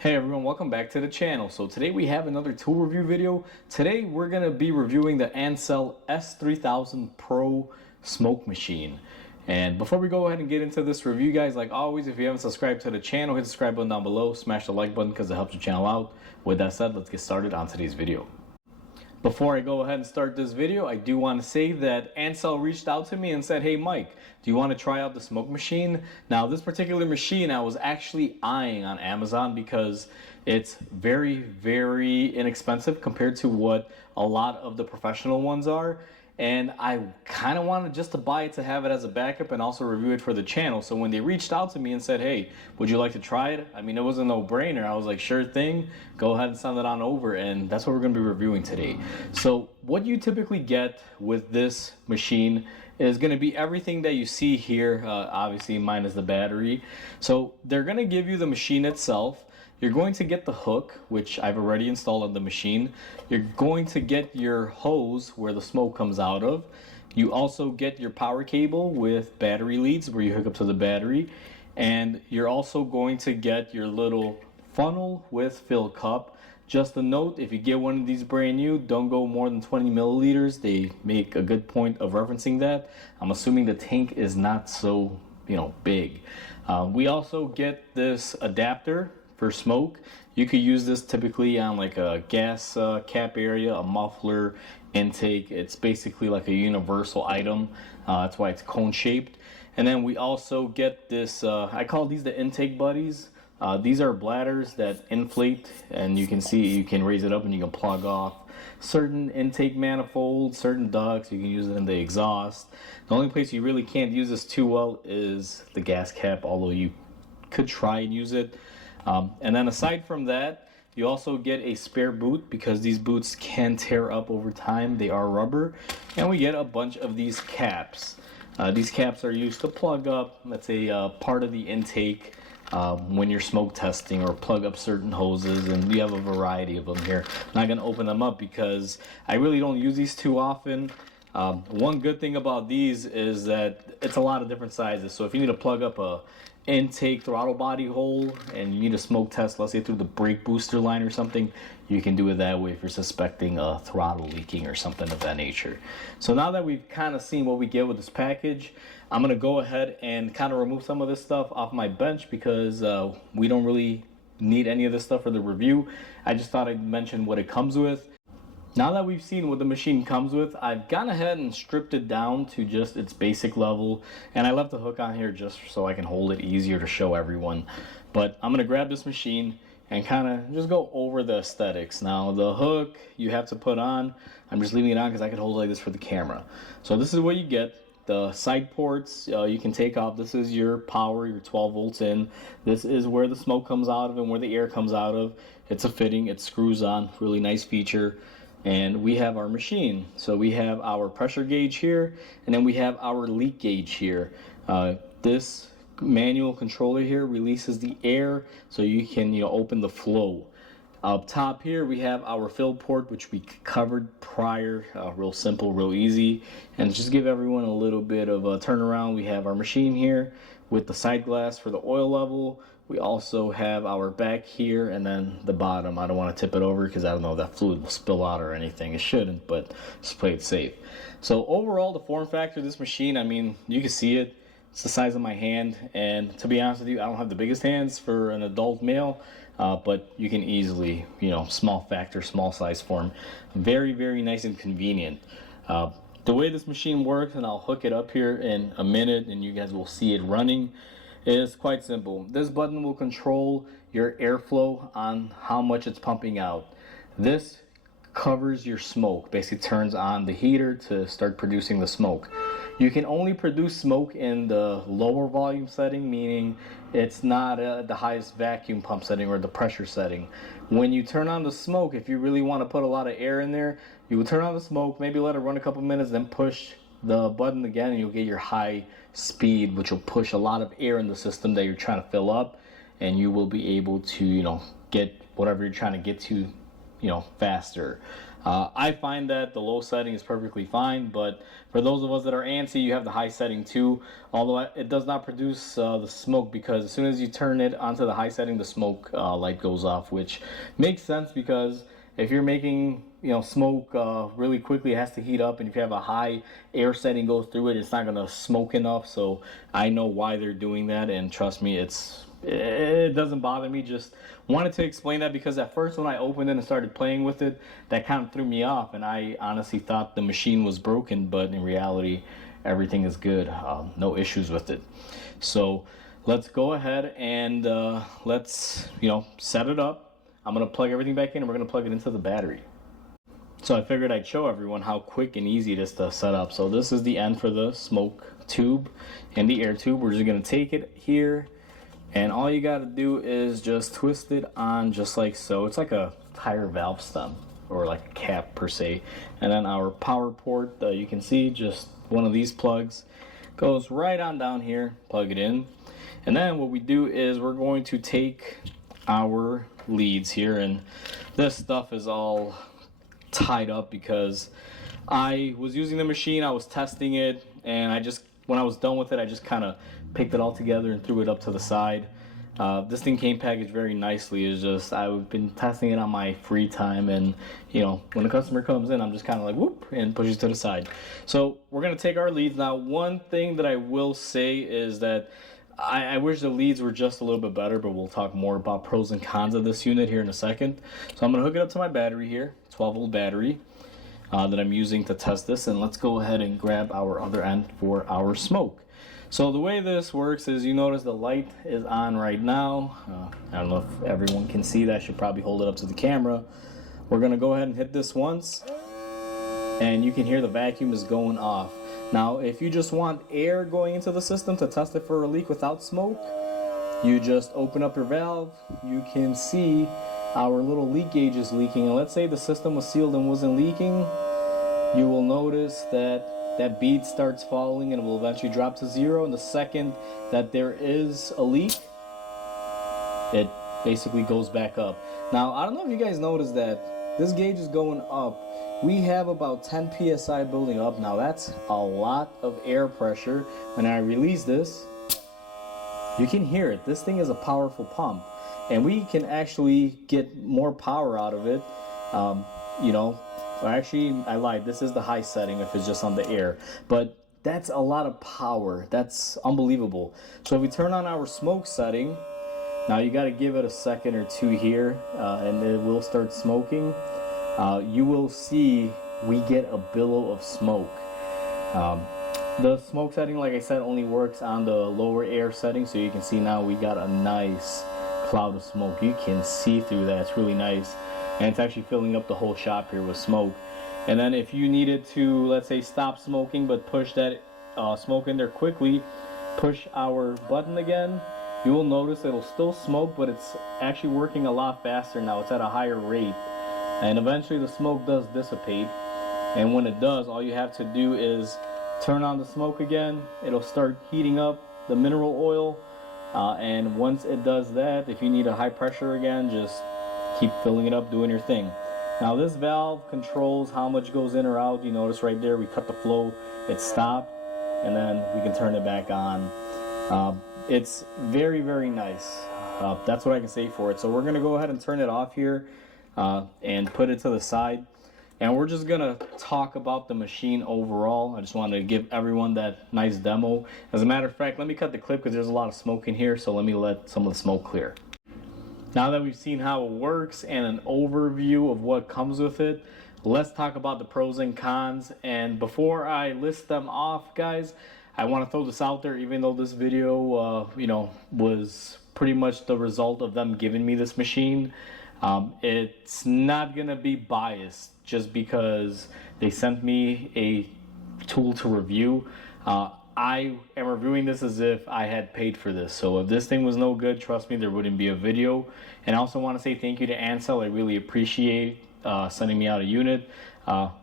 Hey everyone, welcome back to the channel. So today we have another tool review video. Today we're going to be reviewing the Ancel S3000 Pro smoke machine. And before we go ahead and get into this review, guys, like always, if you haven't subscribed to the channel, hit the subscribe button down below, smash the like button because it helps the channel out. With that said, let's get started on today's video. Before I go ahead and start this video, I do want to say that Ancel reached out to me and said, hey Mike, do you want to try out the smoke machine? Now this particular machine I was actually eyeing on Amazon because it's very inexpensive compared to what a lot of the professional ones are. And I kind of wanted just to buy it to have it as a backup and also review it for the channel. So when they reached out to me and said, hey, would you like to try it? I mean, it was a no-brainer. I was like, sure thing, go ahead and send it on over. And that's what we're going to be reviewing today. So what you typically get with this machine is going to be everything that you see here, obviously minus the battery. So they're going to give you the machine itself. You're going to get the hook, which I've already installed on the machine. You're going to get your hose where the smoke comes out of. You also get your power cable with battery leads where you hook up to the battery. And you're also going to get your little funnel with fill cup. Just a note, if you get one of these brand new, don't go more than 20 milliliters. They make a good point of referencing that. I'm assuming the tank is not so, big. We also get this adapter for smoke. You could use this typically on like a gas cap area, a muffler, intake. It's basically like a universal item. That's why it's cone shaped. And then we also get this, I call these the intake buddies. These are bladders that inflate, and you can see you can raise it up and you can plug off certain intake manifolds, certain ducts. You can use it in the exhaust. The only place you really can't use this too well is the gas cap, although you could try and use it. And then aside from that, you also get a spare boot because these boots can tear up over time. They are rubber. And we get a bunch of these caps. These caps are used to plug up, let's say, part of the intake when you're smoke testing, or plug up certain hoses, and we have a variety of them here. I'm not going to open them up because I really don't use these too often. One good thing about these is that it's a lot of different sizes. So if you need to plug up a intake throttle body hole and you need a smoke test, let's say through the brake booster line or something, you can do it that way if you're suspecting a throttle leaking or something of that nature. So now that we've kind of seen what we get with this package, I'm going to go ahead and kind of remove some of this stuff off my bench because we don't really need any of this stuff for the review. I just thought I'd mention what it comes with. Now that we've seen what the machine comes with, I've gone ahead and stripped it down to just its basic level, and I left the hook on here just so I can hold it easier to show everyone. But I'm going to grab this machine and kind of just go over the aesthetics. Now the hook you have to put on, I'm just leaving it on because I can hold it like this for the camera. So this is what you get. The side ports you can take off. This is your power, your 12 volts in. This is where the smoke comes out of and where the air comes out of. It's a fitting, it screws on, really nice feature. And we have our machine. So we have our pressure gauge here, and then we have our leak gauge here. This manual controller here releases the air so you can open the flow. Up top here we have our fill port, which we covered prior. Real simple, real easy. And just give everyone a little bit of a turnaround, we have our machine here with the side glass for the oil level. We also have our back here, and then the bottom. I don't want to tip it over because I don't know if that fluid will spill out or anything. It shouldn't, but just play it safe. So overall, the form factor of this machine, I mean, you can see it. It's the size of my hand, and to be honest with you, I don't have the biggest hands for an adult male, but you can easily, small factor, small size form. Very nice and convenient. The way this machine works, and I'll hook it up here in a minute and you guys will see it running, is quite simple. This button will control your airflow on how much it's pumping out. This covers your smoke, basically turns on the heater to start producing the smoke. You can only produce smoke in the lower volume setting, meaning it's not the highest vacuum pump setting or the pressure setting. When you turn on the smoke, if you really want to put a lot of air in there, you will turn on the smoke, maybe let it run a couple minutes, then push the button again and you'll get your high speed, which will push a lot of air in the system that you're trying to fill up, and you will be able to get whatever you're trying to get to faster. I find that the low setting is perfectly fine, but for those of us that are antsy, you have the high setting too. Although it does not produce the smoke, because as soon as you turn it onto the high setting, the smoke light goes off, which makes sense because if you're making smoke really quickly, it has to heat up, and if you have a high air setting goes through it, it's not gonna smoke enough. So I know why they're doing that, and trust me, it doesn't bother me. Just wanted to explain that because at first when I opened it and started playing with it, that kind of threw me off, and I honestly thought the machine was broken, but in reality everything is good. No issues with it. So let's go ahead and let's set it up. I'm gonna plug everything back in, and we're gonna plug it into the battery. So I figured I'd show everyone how quick and easy it is to set up. So this is the end for the smoke tube and the air tube. We're just gonna take it here, and all you gotta do is just twist it on just like so. It's like a tire valve stem, or like a cap per se. And then our power port, you can see just one of these plugs goes right on down here, plug it in. And then what we do is we're going to take our leads here, and this stuff is all tied up because I was using the machine, I was testing it, and when I was done with it, I just kind of picked it all together and threw it up to the side. This thing came packaged very nicely. It's just I've been testing it on my free time, and when a customer comes in, I'm just kind of like whoop and push it to the side. So we're gonna take our leads now. One thing that I will say is that I wish the leads were just a little bit better, but we'll talk more about pros and cons of this unit here in a second. So I'm going to hook it up to my battery here, 12-volt battery that I'm using to test this, and let's go ahead and grab our other end for our smoke. So the way this works is you notice the light is on right now. I don't know if everyone can see that. I should probably hold it up to the camera. We're going to go ahead and hit this once, and you can hear the vacuum is going off. Now, if you just want air going into the system to test it for a leak without smoke, you just open up your valve. You can see our little leak gauge is leaking. And let's say the system was sealed and wasn't leaking, you will notice that that bead starts falling and it will eventually drop to 0. And the second that there is a leak, it basically goes back up. Now, I don't know if you guys noticed that this gauge is going up. We have about 10 psi building up. Now that's a lot of air pressure. When I release this, you can hear it. This thing is a powerful pump, and we can actually get more power out of it. Actually, I lied. This is the high setting if it's just on the air, but that's a lot of power. That's unbelievable. So if we turn on our smoke setting, now you got to give it a second or two here, and it will start smoking. You will see we get a billow of smoke. The smoke setting, like I said, only works on the lower air setting, so you can see now we got a nice cloud of smoke. You can see through that. It's really nice, and it's actually filling up the whole shop here with smoke. And then if you needed to, let's say, stop smoking but push that smoke in there quickly, push our button again, you will notice it'll still smoke, but it's actually working a lot faster now. It's at a higher rate. And eventually the smoke does dissipate, and when it does, all you have to do is turn on the smoke again. It'll start heating up the mineral oil, and once it does that, if you need a high pressure again, just keep filling it up, doing your thing. Now this valve controls how much goes in or out. You notice right there we cut the flow, it stopped, and then we can turn it back on. It's very, very nice. That's what I can say for it. So we're going to go ahead and turn it off here and put it to the side. And we're just going to talk about the machine overall. I just wanted to give everyone that nice demo. As a matter of fact, let me cut the clip because there's a lot of smoke in here, so let me let some of the smoke clear. Now that we've seen how it works and an overview of what comes with it, let's talk about the pros and cons. And before I list them off, guys, I want to throw this out there, even though this video, was pretty much the result of them giving me this machine. It's not going to be biased just because they sent me a tool to review. I am reviewing this as if I had paid for this. So if this thing was no good, trust me, there wouldn't be a video. And I also want to say thank you to Ancel. I really appreciate sending me out a unit.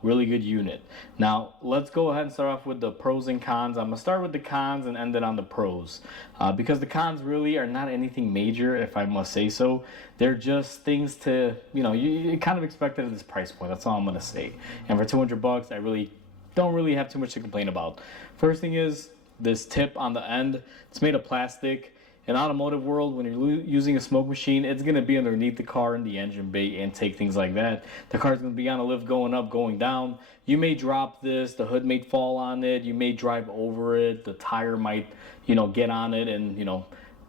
Really good unit. Now let's go ahead and start off with the pros and cons. I'm gonna start with the cons and end it on the pros, because the cons really are not anything major, if I must say so. They're just things to, you kind of expect it at this price point. That's all I'm gonna say. And for 200 bucks, I really don't really have too much to complain about. First thing is this tip on the end. It's made of plastic. In automotive world, when you're using a smoke machine, it's going to be underneath the car in the engine bay, intake, things like that. The car's going to be on a lift going up, going down. You may drop this, the hood may fall on it, you may drive over it, the tire might, get on it, and,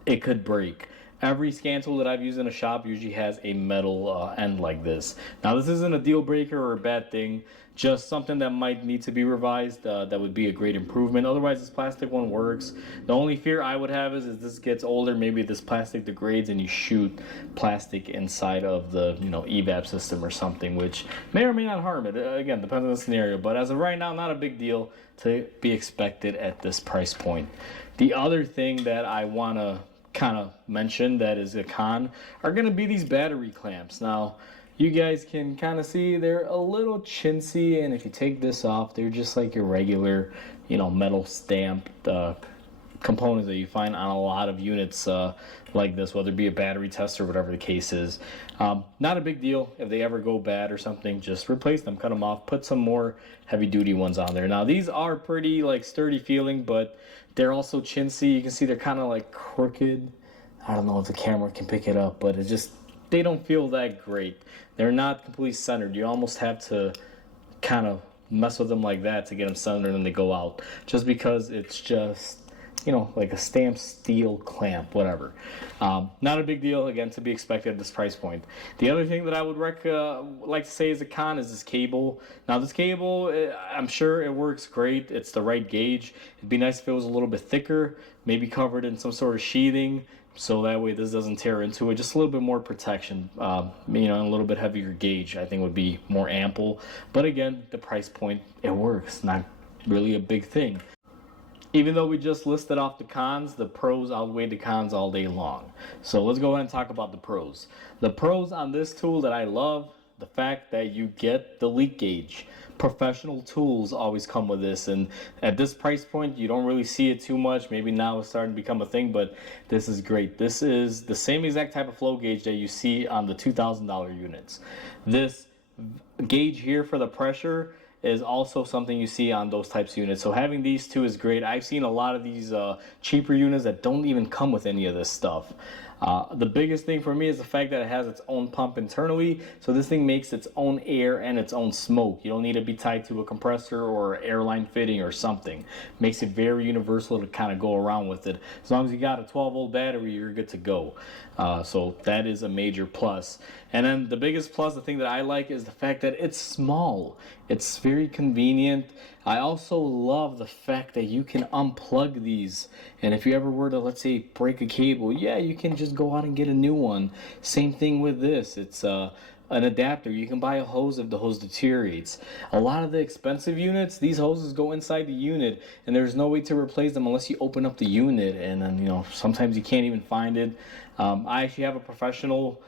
it could break. Every scan tool that I've used in a shop usually has a metal end like this. Now, this isn't a deal breaker or a bad thing, just something that might need to be revised. That would be a great improvement. Otherwise, this plastic one works. The only fear I would have is this gets older, maybe this plastic degrades and you shoot plastic inside of the evap system or something, which may or may not harm it. Again, depends on the scenario. But as of right now, not a big deal to be expected at this price point. The other thing that I want to kind of mention that is a con are going to be these battery clamps. Now, you guys can kind of see they're a little chintzy, and if you take this off, they're just like your regular, metal stamped components that you find on a lot of units like this, whether it be a battery tester or whatever the case is. Not a big deal. If they ever go bad or something, just replace them, cut them off, put some more heavy duty ones on there. Now, these are pretty sturdy feeling, but they're also chintzy. You can see they're kind of like crooked. I don't know if the camera can pick it up, but they don't feel that great. They're not completely centered. You almost have to kind of mess with them like that to get them centered and they go out. Just because it's just, like a stamped steel clamp, whatever. Not a big deal, again, to be expected at this price point. The other thing that I would like to say is a con is this cable. Now, this cable, I'm sure it works great. It's the right gauge. It'd be nice if it was a little bit thicker, maybe covered in some sort of sheathing, so that way this doesn't tear into it. Just a little bit more protection, a little bit heavier gauge, I think would be more ample. But again, the price point, it works. Not really a big thing. Even though we just listed off the cons, the pros outweigh the cons all day long. So let's go ahead and talk about the pros. The pros on this tool that I love, the fact that you get the leak gauge. Professional tools always come with this, and at this price point you don't really see it too much. Maybe now it's starting to become a thing, but this is great. This is the same exact type of flow gauge that you see on the $2,000 units. This gauge here for the pressure is also something you see on those types of units. So having these two is great. I've seen a lot of these cheaper units that don't even come with any of this stuff. The biggest thing for me is the fact that it has its own pump internally, so this thing makes its own air and its own smoke. You don't need to be tied to a compressor or airline fitting or something. Makes it very universal to kind of go around with it. As long as you got a 12-volt battery, you're good to go. So that is a major plus. And then the biggest plus, the thing that I like, is the fact that it's small. It's very convenient. I also love the fact that you can unplug these, and if you ever were to, let's say, break a cable, yeah, you can just go out and get a new one. Same thing with this. It's an adapter. You can buy a hose if the hose deteriorates. A lot of the expensive units, these hoses go inside the unit, and there's no way to replace them unless you open up the unit, and then sometimes you can't even find it. I actually have a professional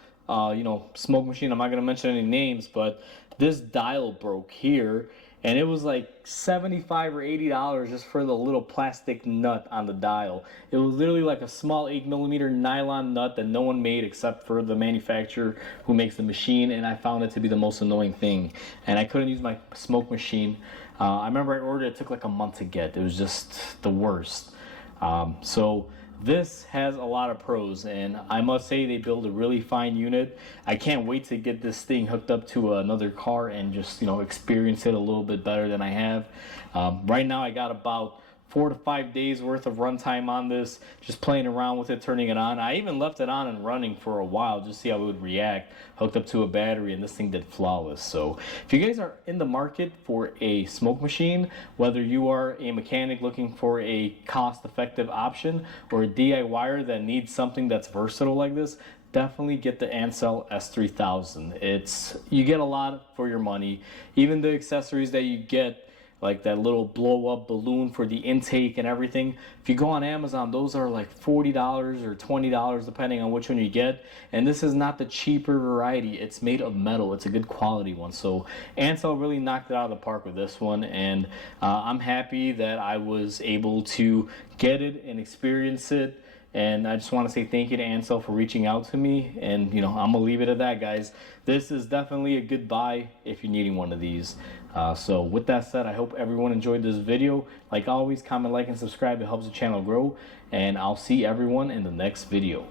smoke machine. I'm not going to mention any names, but this dial broke here, and it was like $75 or $80 just for the little plastic nut on the dial. It was literally like a small 8mm nylon nut that no one made except for the manufacturer who makes the machine, and I found it to be the most annoying thing. And I couldn't use my smoke machine. I remember I ordered it. It took like a month to get. It was just the worst. So this has a lot of pros, and I must say they build a really fine unit. I can't wait to get this thing hooked up to another car and just experience it a little bit better than I have. Right now I got about 4 to 5 days worth of runtime on this, just playing around with it, turning it on. I even left it on and running for a while just to see how it would react, hooked up to a battery, and this thing did flawless. So if you guys are in the market for a smoke machine, whether you are a mechanic looking for a cost-effective option or a DIYer that needs something that's versatile like this, definitely get the Ancel S3000. You get a lot for your money. Even the accessories that you get like that little blow up balloon for the intake and everything. If you go on Amazon, those are like $40 or $20 depending on which one you get. And this is not the cheaper variety. It's made of metal. It's a good quality one. So Ancel really knocked it out of the park with this one, and I'm happy that I was able to get it and experience it. And I just want to say thank you to Ancel for reaching out to me. And, I'm going to leave it at that, guys. This is definitely a good buy if you're needing one of these. So with that said, I hope everyone enjoyed this video. Like always, comment, like, and subscribe. It helps the channel grow. And I'll see everyone in the next video.